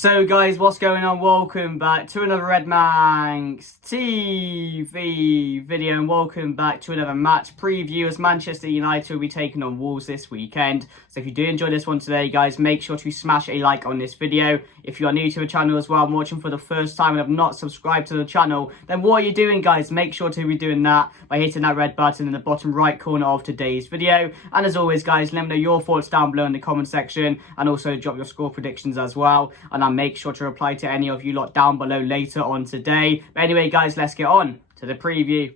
So guys, what's going on? Welcome back to another Red Manx TV video and welcome back to another match preview as Manchester United will be taking on Wolves this weekend. So if you do enjoy this one today guys, make sure to smash a like on this video. If you are new to the channel as well, I'm watching for the first time and have not subscribed to the channel, then what are you doing guys? Make sure to be doing that by hitting that red button in the bottom right corner of today's video. And as always guys, let me know your thoughts down below in the comment section and also drop your score predictions as well. And I'll make sure to reply to any of you lot down below later on today. But anyway guys, let's get on to the preview.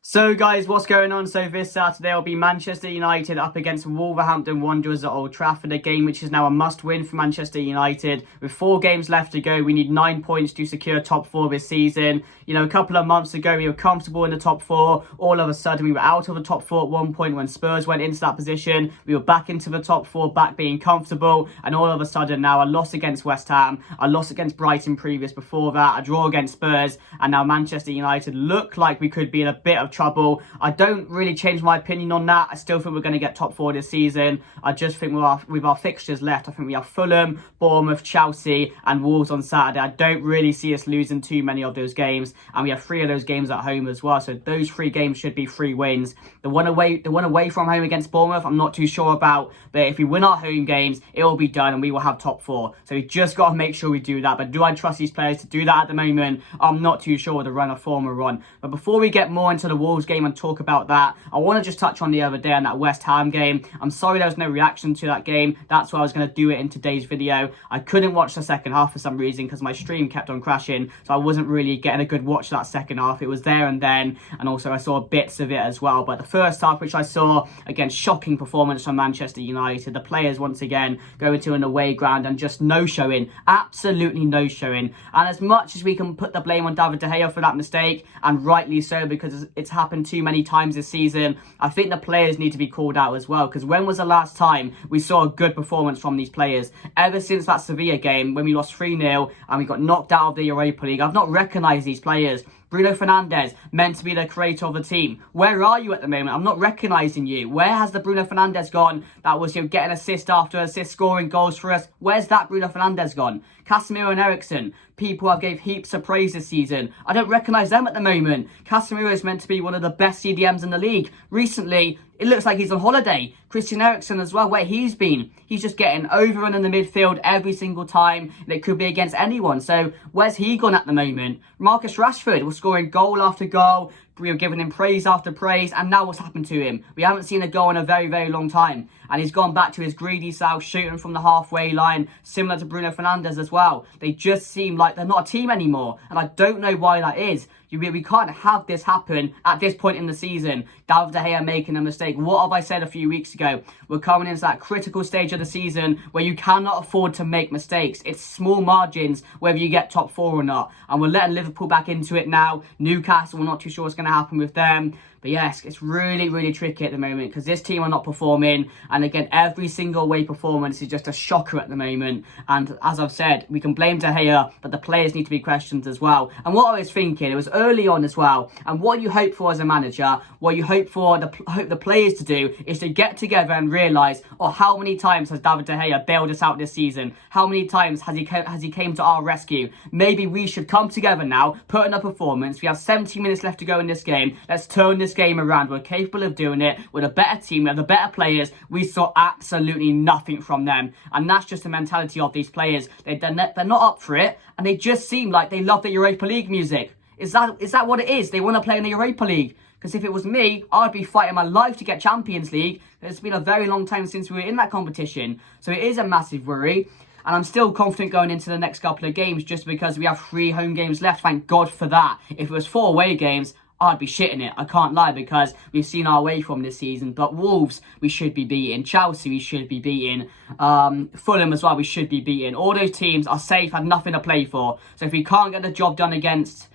So guys, what's going on? So this Saturday will be Manchester United up against Wolverhampton Wanderers at Old Trafford, a game which is now a must-win for Manchester United. With 4 games left to go, we need 9 points to secure top 4 this season. You know, a couple of months ago, we were comfortable in the top 4. All of a sudden, we were out of the top 4 at one point when Spurs went into that position. We were back into the top 4, back being comfortable. And all of a sudden now, a loss against West Ham, a loss against Brighton previous before that, a draw against Spurs. And now Manchester United look like we could be in a bit of trouble. I don't really change my opinion on that. I still think we're going to get top 4 this season. I just think with our fixtures left, I think we have Fulham, Bournemouth, Chelsea and Wolves on Saturday. I don't really see us losing too many of those games. And we have 3 of those games at home as well. So those 3 games should be 3 wins. The one away from home against Bournemouth, I'm not too sure about. But if we win our home games, it will be done and we will have top 4. So we just got to make sure we do that. But do I trust these players to do that at the moment? I'm not too sure with the run of form we're on. But before we get more into the Wolves game and talk about that, I want to just touch on the other day on that West Ham game. I'm sorry there was no reaction to that game. That's why I was going to do it in today's video. I couldn't watch the second half for some reason because my stream kept on crashing. So I wasn't really getting a good watch of that second half. It was there and then. And also I saw bits of it as well. But the first half, which I saw, again, shocking performance from Manchester United. The players once again going to an away ground and just no-showing. Absolutely no-showing. And as much as we can put the blame on David De Gea for that mistake, and rightly so because it's happened too many times this season, I think the players need to be called out as well. Because when was the last time we saw a good performance from these players? Ever since that Sevilla game when we lost 3-0 and we got knocked out of the Europa League, I've not recognised these players. Bruno Fernandes, meant to be the creator of the team. Where are you at the moment? I'm not recognising you. Where has the Bruno Fernandes gone that was, getting assist after assist, scoring goals for us? Where's that Bruno Fernandes gone? Casemiro and Eriksen, people have gave heaps of praise this season. I don't recognise them at the moment. Casemiro is meant to be one of the best CDMs in the league. Recently, it looks like he's on holiday. Christian Eriksen as well, where he's been. He's just getting overrun in the midfield every single time. And it could be against anyone. So where's he gone at the moment? Marcus Rashford was scoring goal after goal. We were giving him praise after praise. And now what's happened to him? We haven't seen a goal in a very, very long time. And he's gone back to his greedy self, shooting from the halfway line, similar to Bruno Fernandes as well. They just seem like they're not a team anymore. And I don't know why that is. We can't have this happen at this point in the season. David De Gea making a mistake. What have I said a few weeks ago? We're coming into that critical stage of the season where you cannot afford to make mistakes. It's small margins whether you get top 4 or not. And we're letting Liverpool back into it now. Newcastle, we're not too sure what's going to happen with them. But yes, it's really, really tricky at the moment because this team are not performing. And again, every single away performance is just a shocker at the moment. And as I've said, we can blame De Gea, but the players need to be questioned as well. And what I was thinking, it was early on as well. And what you hope for as a manager, what you hope for the players to do is to get together and realise, oh, how many times has David De Gea bailed us out this season? How many times has he came to our rescue? Maybe we should come together now, put in a performance. We have 70 minutes left to go in this game. Let's turn this game around. We're capable of doing it. We're a better team. We're the better players. We saw absolutely nothing from them. And that's just the mentality of these players. They're not up for it. And they just seem like they love the Europa League music. Is that what it is? They want to play in the Europa League. Because if it was me, I'd be fighting my life to get Champions League. It's been a very long time since we were in that competition. So it is a massive worry. And I'm still confident going into the next couple of games just because we have 3 home games left. Thank God for that. If it was 4 away games, I'd be shitting it. I can't lie because we've seen our way from this season. But Wolves, we should be beating. Chelsea, we should be beating. Fulham as well, we should be beating. All those teams are safe, have nothing to play for. So if we can't get the job done against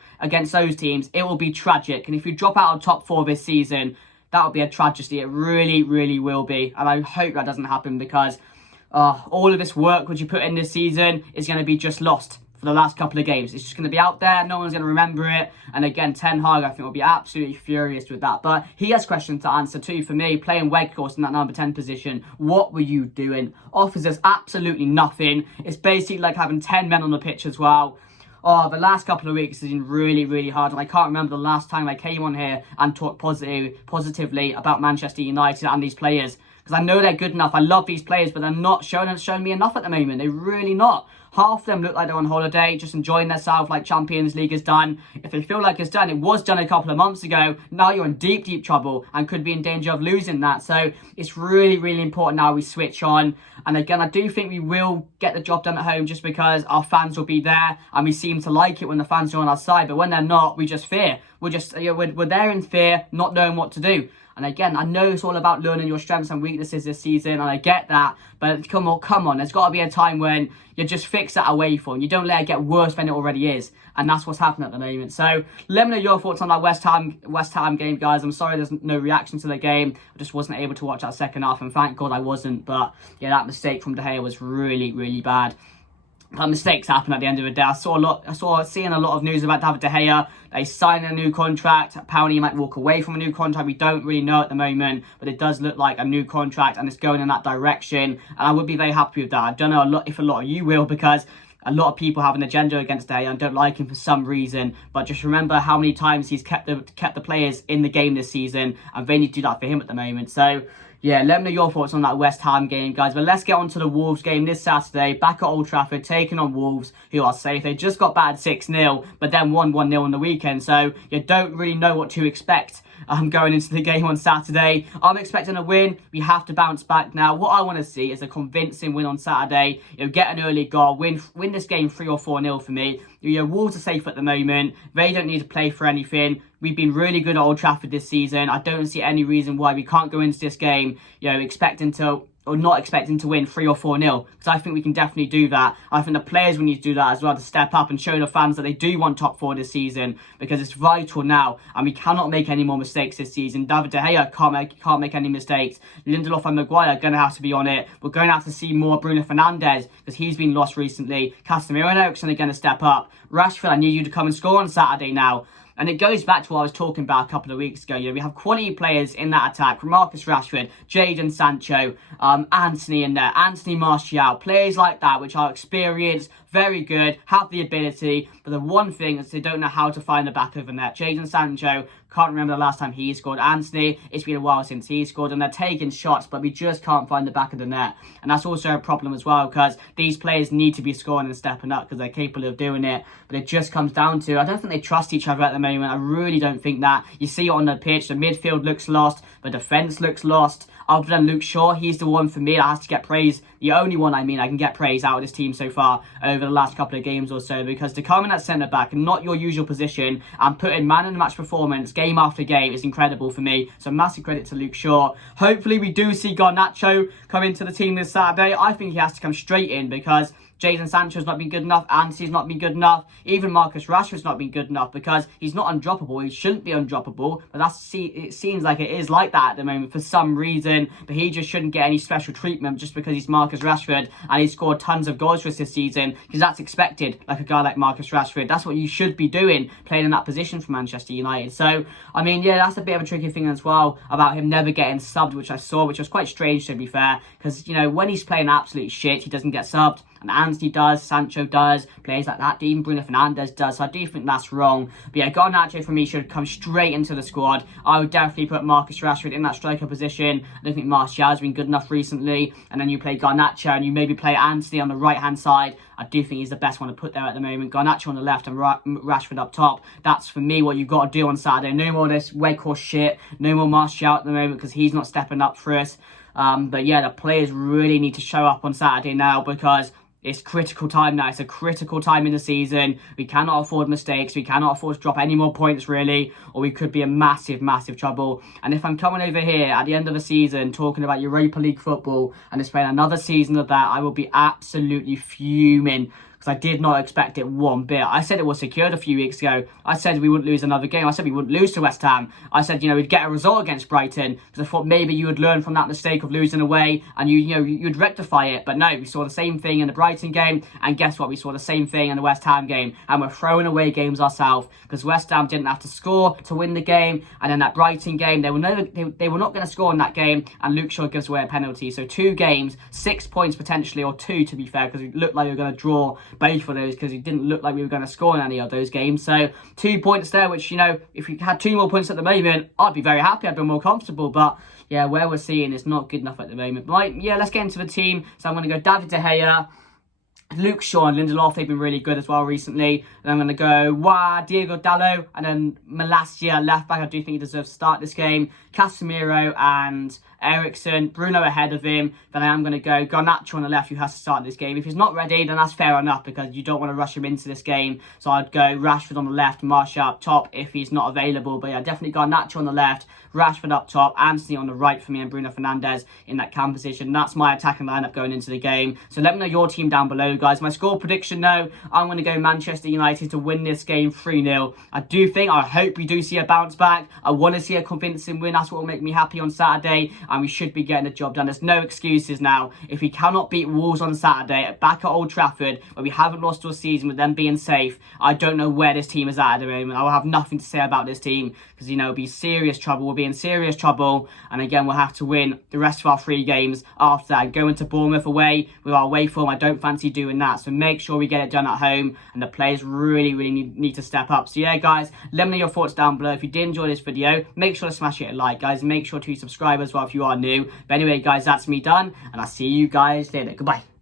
those teams, it will be tragic. And if we drop out of top 4 this season, that would be a tragedy. It really, really will be. And I hope that doesn't happen because all of this work which you put in this season is going to be just lost for the last couple of games. It's just going to be out there. No one's going to remember it. And again, Ten Hag, I think, will be absolutely furious with that. But he has questions to answer too for me. Playing Weghorst in that number 10 position. What were you doing? Offers us absolutely nothing. It's basically like having 10 men on the pitch as well. Oh, the last couple of weeks has been really, really hard. And I can't remember the last time I came on here and talked positively about Manchester United and these players. Because I know they're good enough. I love these players, but they're not showing me enough at the moment. They're really not. Half of them look like they're on holiday, just enjoying themselves like Champions League is done. If they feel like it's done, it was done a couple of months ago. Now you're in deep, deep trouble and could be in danger of losing that. So it's really, really important now we switch on. And again, I do think we will get the job done at home just because our fans will be there and we seem to like it when the fans are on our side. But when they're not, we just fear. We're there in fear, not knowing what to do. And again, I know it's all about learning your strengths and weaknesses this season, and I get that. But come on, there's got to be a time when you just fix that away form. You don't let it get worse than it already is, and that's what's happening at the moment. So let me know your thoughts on that West Ham game, guys. I'm sorry there's no reaction to the game. I just wasn't able to watch that second half, and thank God I wasn't. But yeah, that mistake from De Gea was really, really bad. But mistakes happen at the end of the day. I saw seeing a lot of news about David De Gea. They signed a new contract. Apparently he might walk away from a new contract. We don't really know at the moment, but it does look like a new contract and it's going in that direction. And I would be very happy with that. I don't know if a lot of you will, because a lot of people have an agenda against De Gea and don't like him for some reason. But just remember how many times he's kept the players in the game this season, and they need to do that for him at the moment. So yeah, let me know your thoughts on that West Ham game, guys. But let's get on to the Wolves game this Saturday. Back at Old Trafford, taking on Wolves, who are safe. They just got battered 6-0, but then won 1-0 on the weekend. So you don't really know what to expect going into the game on Saturday. I'm expecting a win. We have to bounce back now. What I want to see is a convincing win on Saturday. Get an early goal, win this game 3 or 4-0 for me. Wolves are safe at the moment. They don't need to play for anything. We've been really good at Old Trafford this season. I don't see any reason why we can't go into this game, not expecting to win 3 or 4-0, because I think we can definitely do that. I think the players will need to do that as well, to step up and show the fans that they do want top 4 this season, because it's vital now, and we cannot make any more mistakes this season. David De Gea can't make any mistakes. Lindelof and Maguire are going to have to be on it. We're going to have to see more Bruno Fernandes, because he's been lost recently. Casemiro and Eriksen are going to step up. Rashford, I need you to come and score on Saturday now. And it goes back to what I was talking about a couple of weeks ago. We have quality players in that attack. Marcus Rashford, Jadon Sancho, Antony in there, Anthony Martial. Players like that, which are experienced, very good, have the ability. But the one thing is they don't know how to find the back of the net. Jadon Sancho, can't remember the last time he scored. Anthony, it's been a while since he scored. And they're taking shots, but we just can't find the back of the net. And that's also a problem as well, because these players need to be scoring and stepping up because they're capable of doing it. But it just comes down to, I don't think they trust each other at the moment. I really don't think that. You see it on the pitch. The midfield looks lost. The defence looks lost. Other than Luke Shaw, he's the one for me that has to get praise. The only one, I can get praise out of this team so far over the last couple of games or so, because to come in at centre-back and not your usual position and put in man-in-the-match performance game after game is incredible for me. So massive credit to Luke Shaw. Hopefully we do see Garnacho come into the team this Saturday. I think he has to come straight in, because Jadon Sancho's not been good enough, Anthony's not been good enough, even Marcus Rashford's not been good enough, because he's not undroppable. He shouldn't be undroppable, but it seems like it is like that at the moment for some reason. But he just shouldn't get any special treatment just because he's Marcus Rashford and he's scored tons of goals for us this season, because that's expected, like a guy like Marcus Rashford. That's what you should be doing, playing in that position for Manchester United. So, that's a bit of a tricky thing as well about him never getting subbed, which was quite strange, to be fair, because, when he's playing absolute shit, he doesn't get subbed. And Anthony does, Sancho does, players like that, even Bruno Fernandes does. So I do think that's wrong. But yeah, Garnacho for me should come straight into the squad. I would definitely put Marcus Rashford in that striker position. I don't think Martial has been good enough recently. And then you play Garnacho and you maybe play Anthony on the right-hand side. I do think he's the best one to put there at the moment. Garnacho on the left and Rashford up top. That's, for me, what you've got to do on Saturday. No more of this Weghorst shit. No more Martial at the moment, because he's not stepping up for us. But yeah, the players really need to show up on Saturday now, because it's critical time now. It's a critical time in the season. We cannot afford mistakes. We cannot afford to drop any more points, really, or we could be in massive, massive trouble. And if I'm coming over here at the end of the season talking about Europa League football and it's playing another season of that, I will be absolutely fuming, because I did not expect it one bit. I said it was secured a few weeks ago. I said we wouldn't lose another game. I said we wouldn't lose to West Ham. I said, we'd get a result against Brighton, because I thought maybe you would learn from that mistake of losing away and you'd rectify it. But no, we saw the same thing in the Brighton game, and guess what? We saw the same thing in the West Ham game, and we're throwing away games ourselves, because West Ham didn't have to score to win the game, and in that Brighton game, they were not going to score in that game, and Luke Shaw gives away a penalty. So 2 games, 6 points potentially, or 2 to be fair, because it looked like we were going to draw both of those, because it didn't look like we were going to score in any of those games. So 2 points there, which, if we had 2 more points at the moment, I'd be very happy, I'd be more comfortable, but yeah, where we're seeing is not good enough at the moment. But let's get into the team. So I'm going to go David De Gea, Luke Shaw and Lindelof. They've been really good as well recently. And I'm going to go Diego Dallo, and then Malacia left back. I do think he deserves to start this game. Casemiro and Eriksen, Bruno ahead of him. Then I am going to go Garnacho on the left, who has to start this game. If he's not ready, then that's fair enough, because you don't want to rush him into this game. So I'd go Rashford on the left, Martial up top if he's not available. But yeah, definitely Garnacho on the left, Rashford up top, Anthony on the right for me, and Bruno Fernandes in that cam position. That's my attacking lineup going into the game. So let me know your team down below, guys. My score prediction, though, I'm going to go Manchester United to win this game 3-0. I hope we do see a bounce back. I want to see a convincing win. That's what will make me happy on Saturday, and we should be getting the job done. There's no excuses now. If we cannot beat Wolves on Saturday back at Old Trafford, where we haven't lost all season with them being safe, I don't know where this team is at the moment. I will have nothing to say about this team, because, it'll be serious trouble. We'll be in serious trouble, and again, we'll have to win the rest of our 3 games after that. Going to Bournemouth away with our away form, I don't fancy doing that. So make sure we get it done at home, and the players really need to step up. So yeah, guys, let me know your thoughts down below. If you did enjoy this video, make sure to smash it a like, guys. Make sure to subscribe as well if you are new. But anyway, guys, that's me done, and I'll see you guys later. Goodbye.